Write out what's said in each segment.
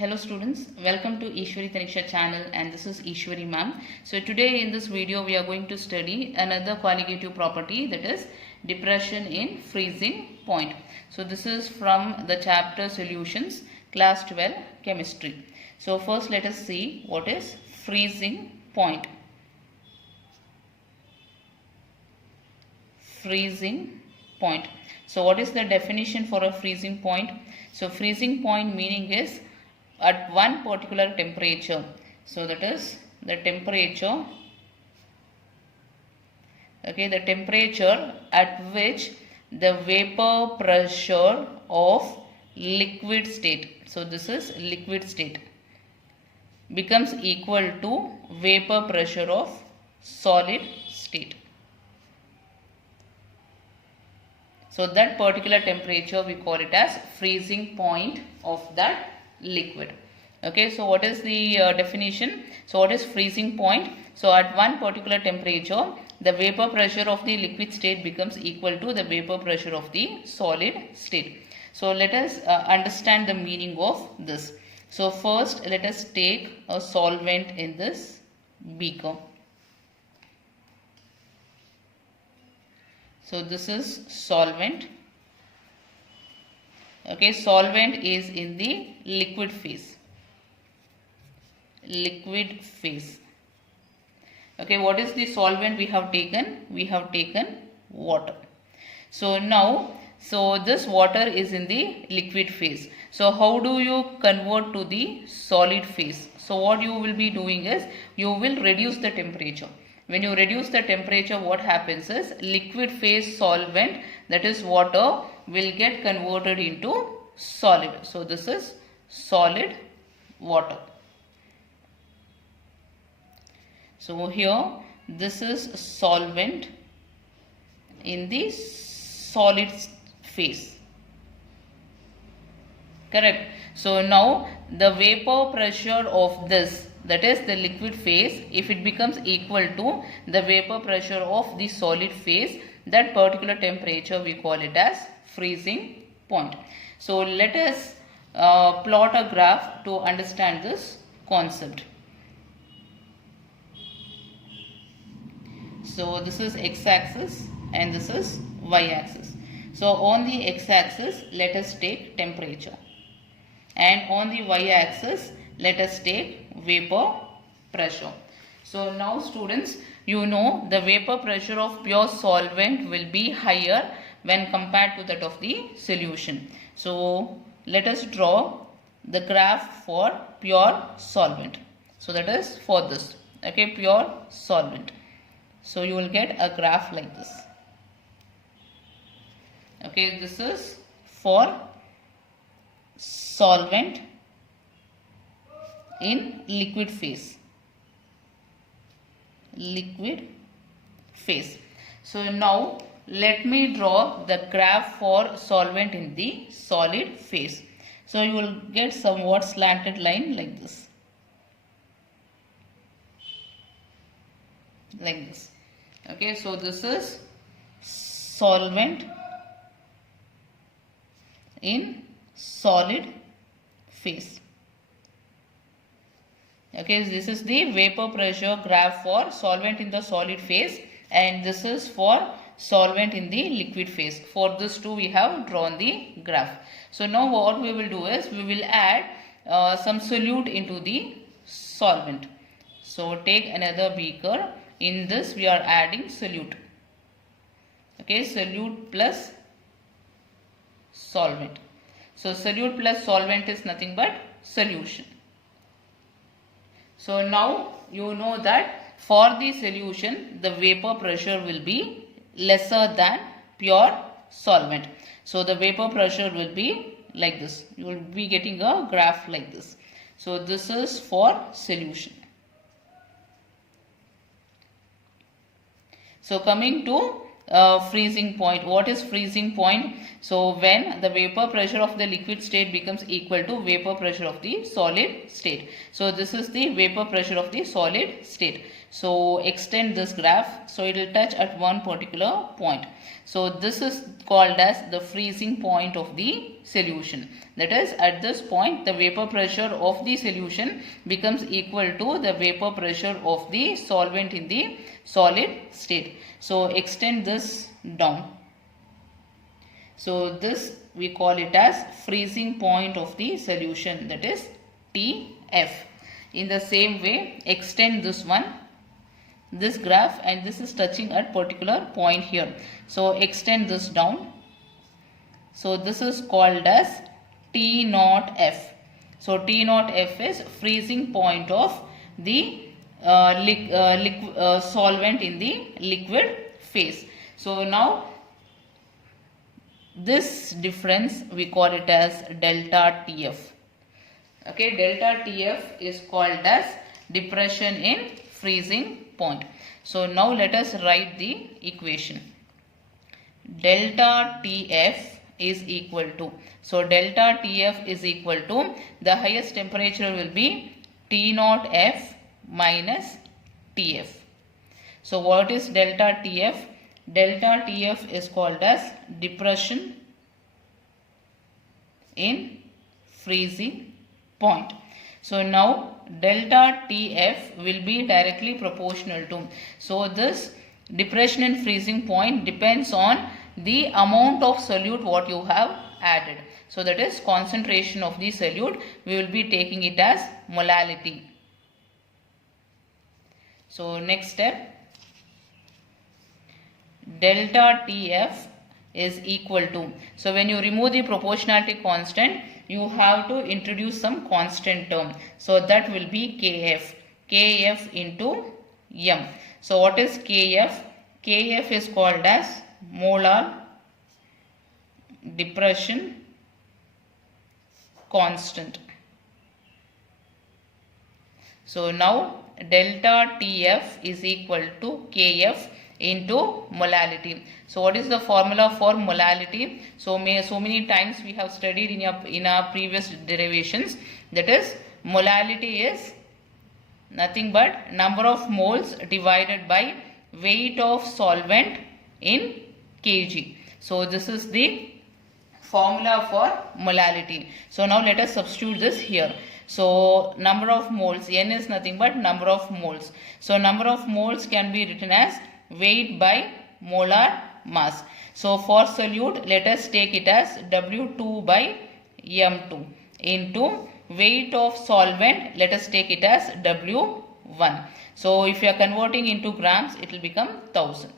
Hello students, welcome to Eshwari channel, and this is Eshwari Ma'am. So today in this video we are going to study another colligative property, that is depression in freezing point. So this is from the chapter solutions, class 12 chemistry. So first let us see what is freezing point. Freezing point. So what is the definition for a freezing point? So freezing point meaning is at one particular temperature. So that is the temperature, okay, the temperature at which the vapor pressure of liquid state, so this is liquid state, becomes equal to vapor pressure of solid state. So that particular temperature we call it as freezing point of that liquid. Okay, so what is the definition? So what is freezing point? So at one particular temperature, the vapor pressure of the liquid state becomes equal to the vapor pressure of the solid state. So let us understand the meaning of this. So first let us take a solvent in this beaker. So this is solvent. Okay, solvent is in the liquid phase. Liquid phase. Okay, what is the solvent we have taken? We have taken water. So now, this water is in the liquid phase. So how do you convert to the solid phase? So what you will be doing is, you will reduce the temperature. When you reduce the temperature, what happens is, liquid phase solvent, that is water, will get converted into solid. So this is solid water. So here this is solvent in the solid phase. Correct. So now the vapor pressure of this, that is the liquid phase, if it becomes equal to the vapor pressure of the solid phase, that particular temperature we call it as freezing point. So let us plot a graph to understand this concept. So this is x-axis and this is y-axis. So on the x-axis let us take temperature, and on the y-axis let us take vapor pressure. So now students, you know the vapor pressure of pure solvent will be higher when compared to that of the solution. So let us draw the graph for pure solvent. So that is for this, okay, pure solvent. So you will get a graph like this. Okay, this is for solvent in liquid phase. Liquid phase. So now let me draw the graph for solvent in the solid phase. So you will get somewhat slanted line like this. Like this. Okay, so this is solvent in solid phase. Okay, this is the vapor pressure graph for solvent in the solid phase, and this is for solvent in the liquid phase. For this two we have drawn the graph. So now what we will do is, we will add some solute into the solvent. So take another beaker. In this we are adding solute. Okay, solute plus solvent. So solute plus solvent is nothing but solution. So now you know that for the solution the vapor pressure will be lesser than pure solvent. So the vapor pressure will be like this. You will be getting a graph like this. So this is for solution. So coming to freezing point. What is freezing point? So when the vapor pressure of the liquid state becomes equal to vapor pressure of the solid state. So this is the vapor pressure of the solid state. So extend this graph. So it will touch at one particular point. So this is called as the freezing point of the solution. That is, at this point the vapor pressure of the solution becomes equal to the vapor pressure of the solvent in the solid state. So extend this down. So this we call it as freezing point of the solution, that is TF. In the same way, extend this one, this graph, and this is touching at particular point here. So extend this down. So this is called as T0F. So T0F is freezing point of the solvent in the liquid phase. So now this difference we call it as delta TF. Okay, delta TF is called as depression in freezing point. So now let us write the equation. Delta TF is equal to, so delta TF is equal to, the highest temperature will be T0F minus TF. So what is delta TF? Delta TF is called as depression in freezing point. So now delta TF will be directly proportional to, so this depression in freezing point depends on the amount of solute what you have added. So that is concentration of the solute, we will be taking it as molality. So next step, delta TF is equal to, so when you remove the proportionality constant, you have to introduce some constant term. So that will be Kf. Kf into M. So what is Kf? Kf is called as molar depression constant. So now delta TF is equal to Kf into molality. So what is the formula for molality? So many times we have studied in our previous derivations. That is, molality is nothing but number of moles divided by weight of solvent in kg. So this is the formula for molality. So now let us substitute this here. So number of moles, N is nothing but number of moles. So number of moles can be written as weight by molar mass. So for solute, let us take it as W2 by M2 into weight of solvent, let us take it as W1. So if you are converting into grams, it will become 1000.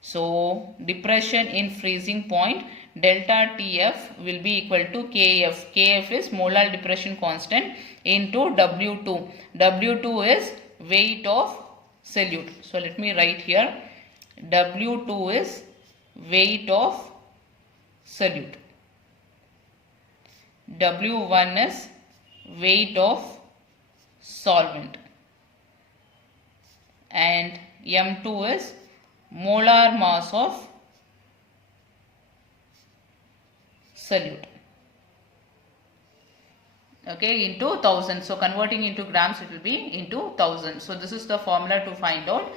So depression in freezing point, delta TF will be equal to Kf. Kf is molar depression constant into W2. W2 is weight of solute. So let me write here, W2 is weight of solute. W1 is weight of solvent. And M2 is molar mass of solute. Okay, into 1000. So converting into grams, it will be into 1000. So this is the formula to find out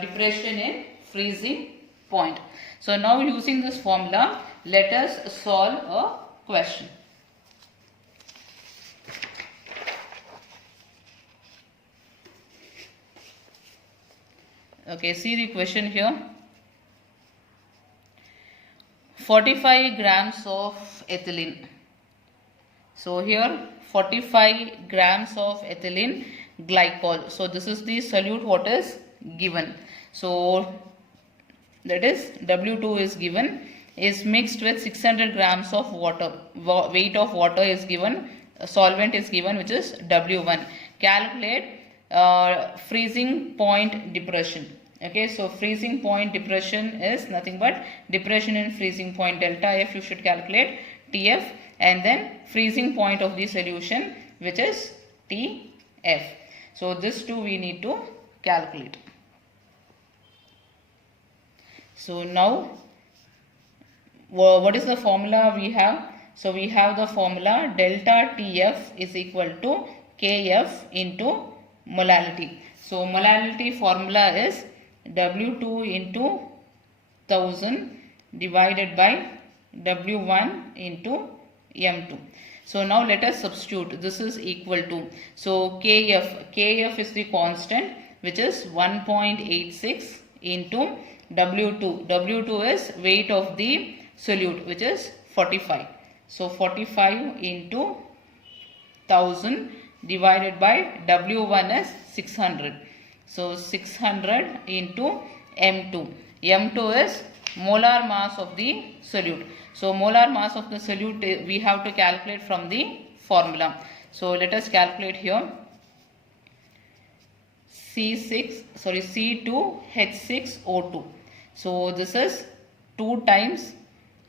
depression in freezing point. So now using this formula, let us solve a question. Okay, see the question here. 45 grams of ethylene. So here 45 grams of ethylene glycol. So this is the solute what is given. So that is W2 is given, is mixed with 600 grams of water. Weight of water is given, solvent is given, which is W1. Calculate freezing point depression. Okay, so freezing point depression is nothing but depression in freezing point, delta F you should calculate, TF, and then freezing point of the solution, which is TF. So this two we need to calculate. So now what is the formula we have? So we have the formula delta TF is equal to Kf into molality. So molality formula is W2 into 1000 divided by W1 into M2. So now let us substitute. This is equal to, so Kf is the constant, which is 1.86 into W2. W2 is weight of the solute, which is 45. So 45 into 1000 divided by W1 is 600. So 600 into M2. M2 is molar mass of the solute. So molar mass of the solute we have to calculate from the formula. So let us calculate here. C2H6O2. So this is 2 times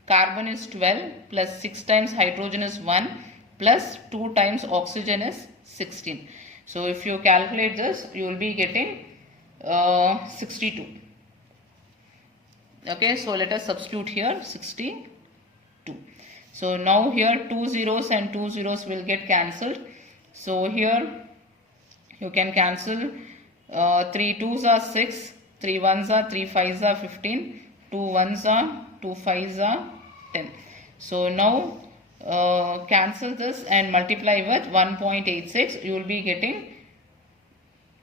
carbon is 12 plus 6 times hydrogen is 1 plus 2 times oxygen is 16. So if you calculate this, you will be getting 62. Okay, so let us substitute here 62. So now here 2 zeros and 2 zeros will get cancelled. So here you can cancel 3 2s are 6, 3 1s are 3 5s are 15, 2 1s are 2 5s are 10. So now cancel this and multiply with 1.86. You will be getting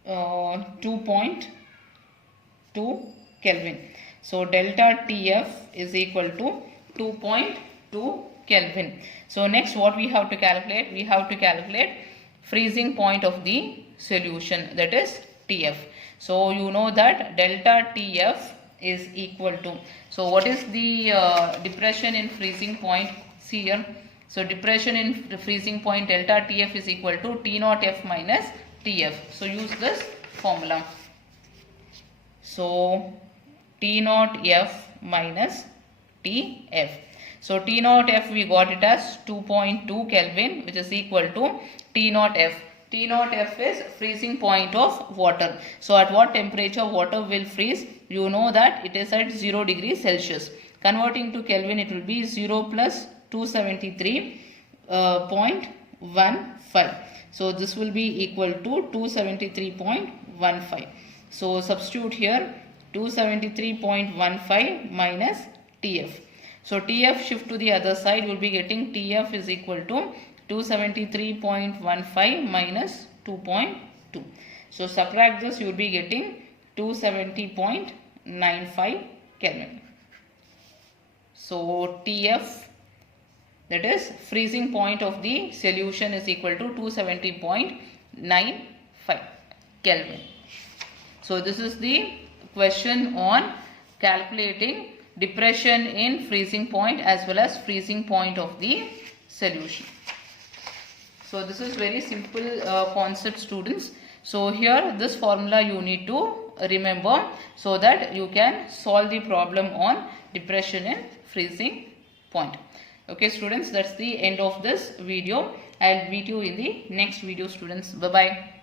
2.2 Kelvin. So delta TF is equal to 2.2 Kelvin. So next what we have to calculate? We have to calculate freezing point of the solution, that is TF. So you know that delta TF is equal to, so what is the depression in freezing point? See here. So depression in the freezing point delta TF is equal to T naught F minus TF. So use this formula. So T naught F minus TF. So T naught F we got it as 2.2 Kelvin, which is equal to T naught F. T naught F is freezing point of water. So at what temperature water will freeze? You know that it is at 0 degrees Celsius. Converting to Kelvin, it will be 0 plus 273.15. So this will be equal to 273.15. So substitute here 273.15 minus TF. So TF shift to the other side, will be getting TF is equal to 273.15 minus 2.2. So subtract this, you will be getting 270.95 Kelvin. So TF, that is freezing point of the solution, is equal to 270.95 Kelvin. So this is the question on calculating depression in freezing point as well as freezing point of the solution. So this is very simple concept, students. So here this formula you need to remember so that you can solve the problem on depression in freezing point. Okay students, that's the end of this video. I'll meet you in the next video, students. Bye bye.